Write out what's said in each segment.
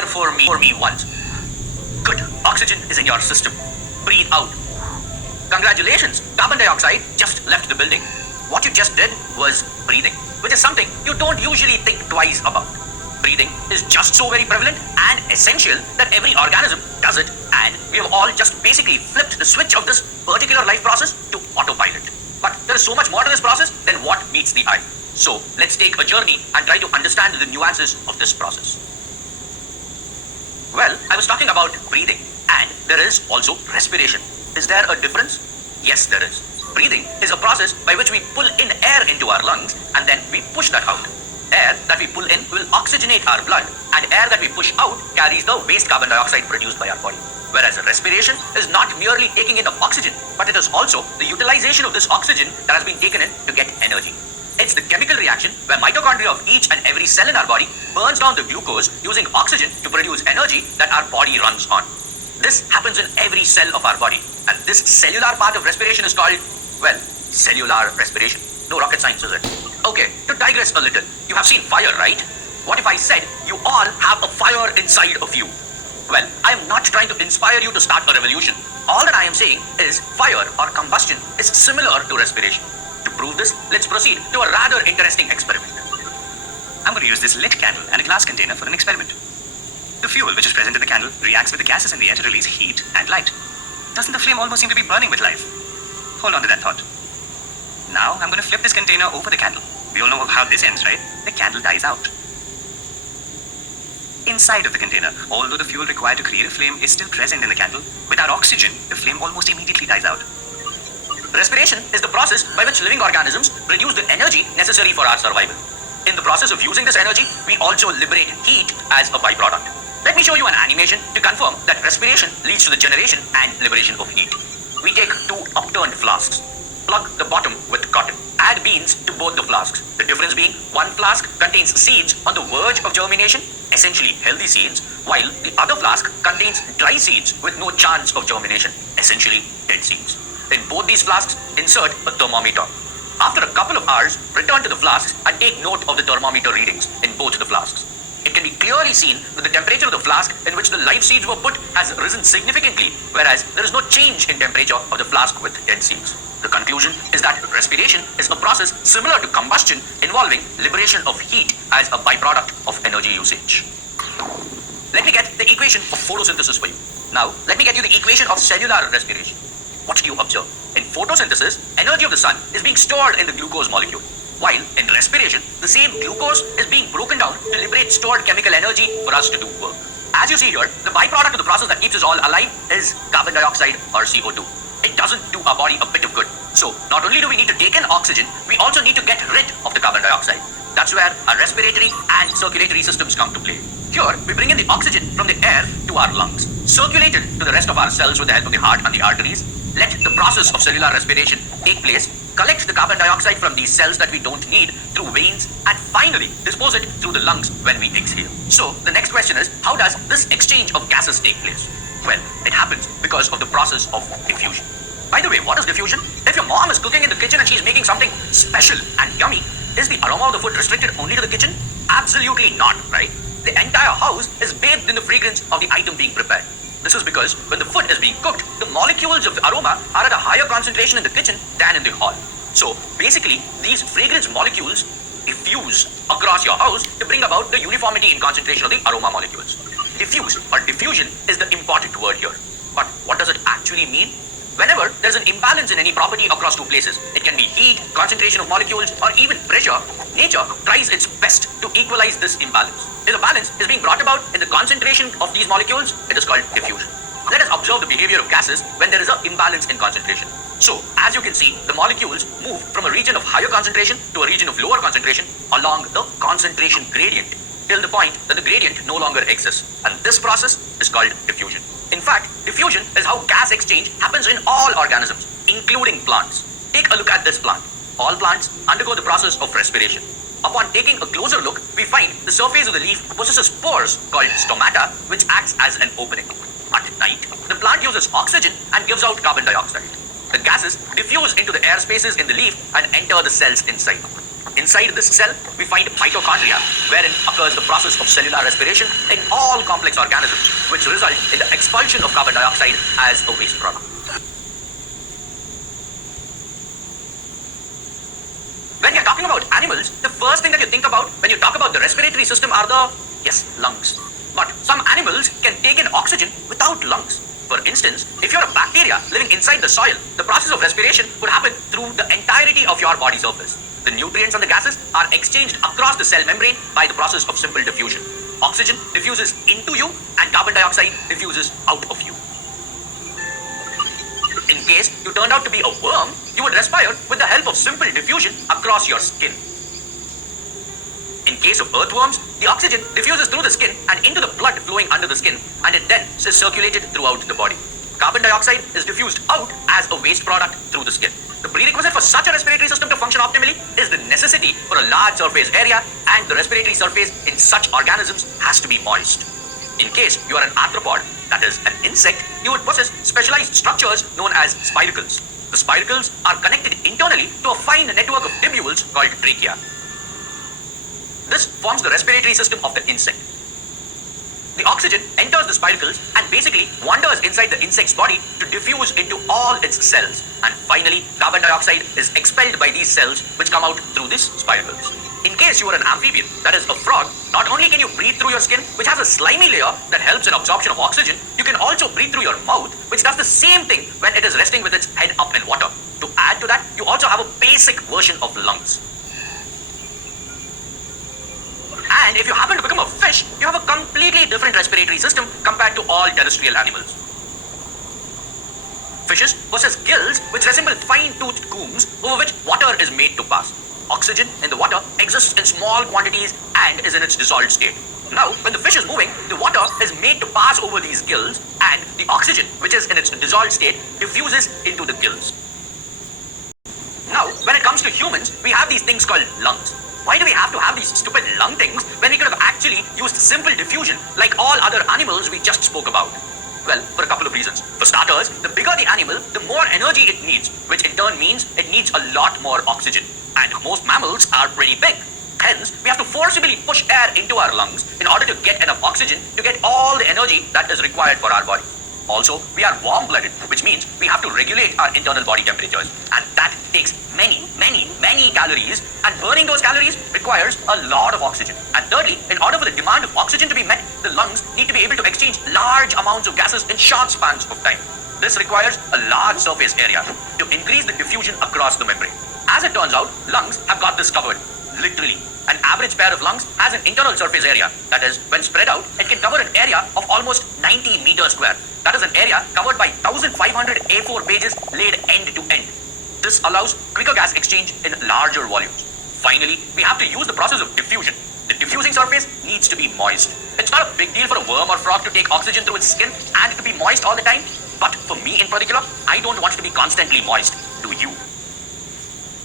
air for me once. Good. Oxygen is in your system. Breathe out. Congratulations. Carbon dioxide just left the building. What you just did was breathing, which is something you don't usually think twice about. Breathing is just so very prevalent and essential that every organism does it, and we have all just basically flipped the switch of this particular life process to autopilot. But there is so much more to this process than what meets the eye. So let's take a journey and try to understand the nuances of this process. Well, I was talking about breathing, and there is also respiration. Is there a difference? Yes, there is. Breathing is a process by which we pull in air into our lungs and then we push that out. Air that we pull in will oxygenate our blood, and air that we push out carries the waste carbon dioxide produced by our body. Whereas respiration is not merely taking in of oxygen, but it is also the utilization of this oxygen that has been taken in to get energy. It's the chemical reaction where mitochondria of each and every cell in our body burns down the glucose using oxygen to produce energy that our body runs on. This happens in every cell of our body, and this cellular part of respiration is called, well, cellular respiration. No rocket science, is it? Okay, to digress a little, you have seen fire, right? What if I said you all have a fire inside of you? Well, I am not trying to inspire you to start a revolution. All that I am saying is fire or combustion is similar to respiration. To prove this, let's proceed to a rather interesting experiment. I'm going to use this lit candle and a glass container for an experiment. The fuel which is present in the candle reacts with the gases in the air to release heat and light. Doesn't the flame almost seem to be burning with life? Hold on to that thought. Now I'm going to flip this container over the candle. We all know how this ends, right? The candle dies out. Inside of the container, although the fuel required to create a flame is still present in the candle, without oxygen, the flame almost immediately dies out. Respiration is the process by which living organisms produce the energy necessary for our survival. In the process of using this energy, we also liberate heat as a byproduct. Let me show you an animation to confirm that respiration leads to the generation and liberation of heat. We take two upturned flasks, plug the bottom with cotton, add beans to both the flasks. The difference being one flask contains seeds on the verge of germination, essentially healthy seeds, while the other flask contains dry seeds with no chance of germination, essentially dead seeds. In both these flasks, insert a thermometer. After a couple of hours, return to the flasks and take note of the thermometer readings in both the flasks. It can be clearly seen that the temperature of the flask in which the live seeds were put has risen significantly, whereas there is no change in temperature of the flask with dead seeds. The conclusion is that respiration is a process similar to combustion involving liberation of heat as a byproduct of energy usage. Let me get the equation of photosynthesis for you. Now, let me get you the equation of cellular respiration. What do you observe? In photosynthesis, energy of the sun is being stored in the glucose molecule, while in respiration, the same glucose is being broken down to liberate stored chemical energy for us to do work. As you see here, the byproduct of the process that keeps us all alive is carbon dioxide or CO2. It doesn't do our body a bit of good. So, not only do we need to take in oxygen, we also need to get rid of the carbon dioxide. That's where our respiratory and circulatory systems come to play. Here, we bring in the oxygen from the air to our lungs, circulate it to the rest of our cells with the help of the heart and the arteries, let the process of cellular respiration take place, collect the carbon dioxide from these cells that we don't need through veins, and finally dispose it through the lungs when we exhale. So the next question is, how does this exchange of gases take place? Well, it happens because of the process of diffusion. By the way, what is diffusion? If your mom is cooking in the kitchen and she's making something special and yummy, is the aroma of the food restricted only to the kitchen? Absolutely not, right? The entire house is bathed in the fragrance of the item being prepared. This is because when the food is being cooked, the molecules of the aroma are at a higher concentration in the kitchen than in the hall. So basically, these fragrance molecules diffuse across your house to bring about the uniformity in concentration of the aroma molecules. Diffuse or diffusion is the important word here. But what does it actually mean? Whenever there's an imbalance in any property across two places, it can be heat, concentration of molecules, or even pressure, nature tries its best to equalize this imbalance. If the balance is being brought about in the concentration of these molecules, it is called diffusion. Let us observe the behavior of gases when there is an imbalance in concentration. So, as you can see, the molecules move from a region of higher concentration to a region of lower concentration along the concentration gradient, till the point that the gradient no longer exists. And this process is called diffusion. In fact, diffusion is how gas exchange happens in all organisms, including plants. Take a look at this plant. All plants undergo the process of respiration. Upon taking a closer look, we find the surface of the leaf possesses pores called stomata, which acts as an opening. At night, the plant uses oxygen and gives out carbon dioxide. The gases diffuse into the air spaces in the leaf and enter the cells inside. Inside this cell, we find mitochondria, wherein occurs the process of cellular respiration in all complex organisms, which result in the expulsion of carbon dioxide as a waste product. When you're talking about animals, the first thing that you think about when you talk about the respiratory system are the, yes, lungs. But some animals can take in oxygen without lungs. For instance, if you're a bacteria living inside the soil, the process of respiration would happen through the entirety of your body surface. The nutrients and the gases are exchanged across the cell membrane by the process of simple diffusion. Oxygen diffuses into you and carbon dioxide diffuses out of you. In case you turned out to be a worm, you would respire with the help of simple diffusion across your skin. In case of earthworms, the oxygen diffuses through the skin and into the blood flowing under the skin, and it then is circulated throughout the body. Carbon dioxide is diffused out as a waste product through the skin. The prerequisite for such a respiratory system to function optimally is the necessity for a large surface area, and the respiratory surface in such organisms has to be moist. In case you are an arthropod, that is an insect, you would possess specialized structures known as spiracles. The spiracles are connected internally to a fine network of tubules called trachea. This forms the respiratory system of the insect. The oxygen enters the spiracles and basically wanders inside the insect's body to diffuse into all its cells. And finally, carbon dioxide is expelled by these cells which come out through these spiracles. In case you are an amphibian, that is a frog, not only can you breathe through your skin, which has a slimy layer that helps in absorption of oxygen, you can also breathe through your mouth, which does the same thing when it is resting with its head up in water. To add to that, you also have a basic version of lungs. And if you happen to become a fish, you have a completely different respiratory system compared to all terrestrial animals. Fishes possess gills which resemble fine-toothed combs over which water is made to pass. Oxygen in the water exists in small quantities and is in its dissolved state. Now, when the fish is moving, the water is made to pass over these gills, and the oxygen, which is in its dissolved state, diffuses into the gills. Now, when it comes to humans, we have these things called lungs. Why do we have to have these stupid lung things when we could have actually used simple diffusion like all other animals we just spoke about? Well, for a couple of reasons. For starters, the bigger the animal, the more energy it needs, which in turn means it needs a lot more oxygen. And most mammals are pretty big. Hence, we have to forcibly push air into our lungs in order to get enough oxygen to get all the energy that is required for our body. Also, we are warm-blooded, which means we have to regulate our internal body temperatures, and that takes many calories, and burning those calories requires a lot of oxygen. And thirdly, in order for the demand of oxygen to be met, the lungs need to be able to exchange large amounts of gases in short spans of time. This requires a large surface area to increase the diffusion across the membrane. As it turns out, lungs have got this covered, literally. An average pair of lungs has an internal surface area. That is, when spread out, it can cover an area of almost 90 meters square. That is an area covered by 1,500 A4 pages laid end to end. This allows quicker gas exchange in larger volumes. Finally, we have to use the process of diffusion. The diffusing surface needs to be moist. It's not a big deal for a worm or frog to take oxygen through its skin and to be moist all the time. But for me in particular, I don't want to be constantly moist. Do you?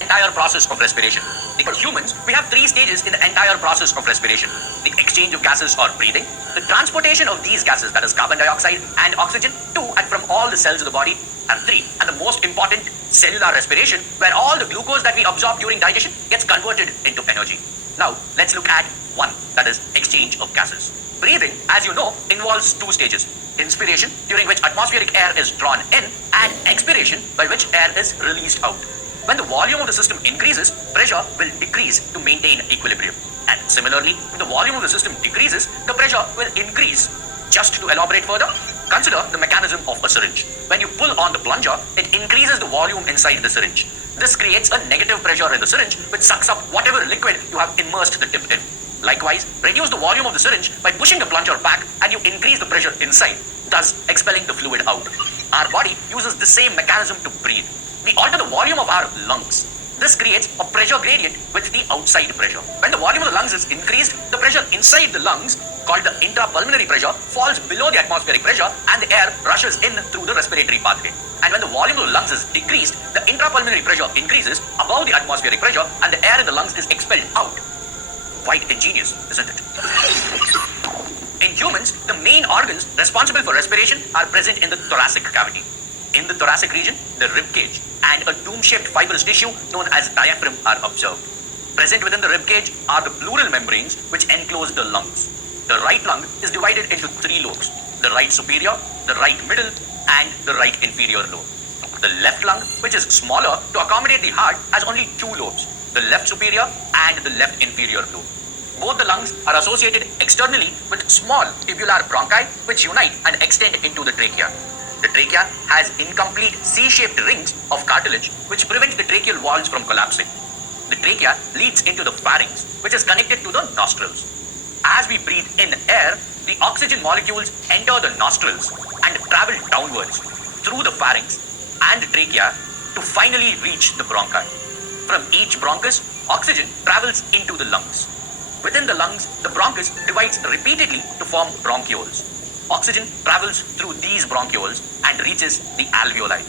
Entire process of respiration. For humans, we have 3 stages in the entire process of respiration. The exchange of gases or breathing, the transportation of these gases, that is carbon dioxide and oxygen, to and from all the cells of the body, and 3, and the most important, cellular respiration, where all the glucose that we absorb during digestion gets converted into energy. Now, let's look at 1, that is exchange of gases. Breathing, as you know, involves 2 stages. Inspiration, during which atmospheric air is drawn in, and expiration, by which air is released out. When the volume of the system increases, pressure will decrease to maintain equilibrium. And similarly, when the volume of the system decreases, the pressure will increase. Just to elaborate further, consider the mechanism of a syringe. When you pull on the plunger, it increases the volume inside the syringe. This creates a negative pressure in the syringe, which sucks up whatever liquid you have immersed the tip in. Likewise, reduce the volume of the syringe by pushing the plunger back, and you increase the pressure inside, thus expelling the fluid out. Our body uses the same mechanism to breathe. We alter the volume of our lungs. This creates a pressure gradient with the outside pressure. When the volume of the lungs is increased, the pressure inside the lungs, called the intrapulmonary pressure, falls below the atmospheric pressure, and the air rushes in through the respiratory pathway. And when the volume of the lungs is decreased, the intrapulmonary pressure increases above the atmospheric pressure, and the air in the lungs is expelled out. Quite ingenious, isn't it? In humans, the main organs responsible for respiration are present in the thoracic cavity. In the thoracic region, the rib cage and a dome-shaped fibrous tissue known as diaphragm are observed. Present within the ribcage are the pleural membranes which enclose the lungs. The right lung is divided into three lobes: the right superior, the right middle, and the right inferior lobe. The left lung, which is smaller to accommodate the heart, has only two lobes: the left superior and the left inferior lobe. Both the lungs are associated externally with small tubular bronchi which unite and extend into the trachea. The trachea has incomplete C-shaped rings of cartilage which prevent the tracheal walls from collapsing. The trachea leads into the pharynx, which is connected to the nostrils. As we breathe in air, the oxygen molecules enter the nostrils and travel downwards through the pharynx and trachea to finally reach the bronchi. From each bronchus, oxygen travels into the lungs. Within the lungs, the bronchus divides repeatedly to form bronchioles. Oxygen travels through these bronchioles and reaches the alveoli,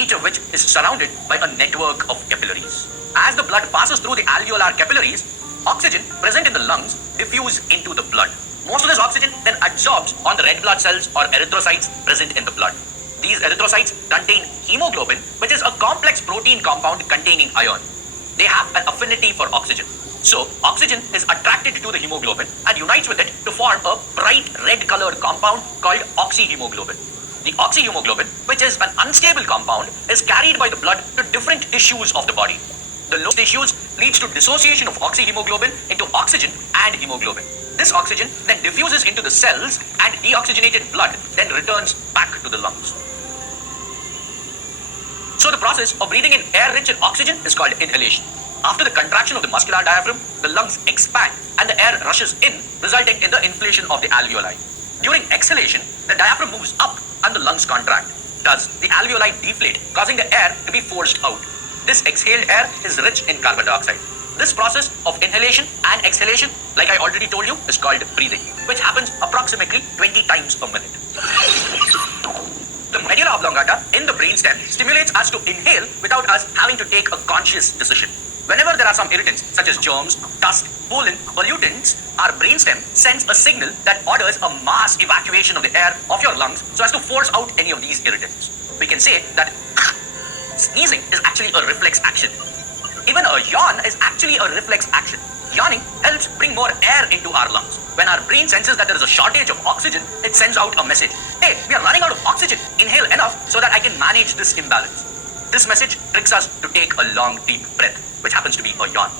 each of which is surrounded by a network of capillaries. As the blood passes through the alveolar capillaries, oxygen present in the lungs diffuses into the blood. Most of this oxygen then adsorbs on the red blood cells or erythrocytes present in the blood. These erythrocytes contain hemoglobin, which is a complex protein compound containing iron. They have an affinity for oxygen. So, oxygen is attracted to the hemoglobin and unites with it to form a bright red colored compound called oxyhemoglobin. The oxyhemoglobin, which is an unstable compound, is carried by the blood to different tissues of the body. The low tissues leads to dissociation of oxyhemoglobin into oxygen and hemoglobin. This oxygen then diffuses into the cells and deoxygenated blood then returns back to the lungs. So the process of breathing in air rich in oxygen is called inhalation. After the contraction of the muscular diaphragm, the lungs expand and the air rushes in, resulting in the inflation of the alveoli. During exhalation, the diaphragm moves up and the lungs contract. Thus, the alveoli deflate, causing the air to be forced out. This exhaled air is rich in carbon dioxide. This process of inhalation and exhalation, like I already told you, is called breathing, which happens approximately 20 times a minute. The medulla oblongata in the brainstem stimulates us to inhale without us having to take a conscious decision. Whenever there are some irritants such as germs, dust, pollen, pollutants, our brainstem sends a signal that orders a mass evacuation of the air of your lungs so as to force out any of these irritants. We can say that sneezing is actually a reflex action. Even a yawn is actually a reflex action. Yawning helps bring more air into our lungs. When our brain senses that there is a shortage of oxygen, it sends out a message. Hey, we are running out of oxygen. Inhale enough so that I can manage this imbalance. This message tricks us to take a long, deep breath, which happens to be a yawn.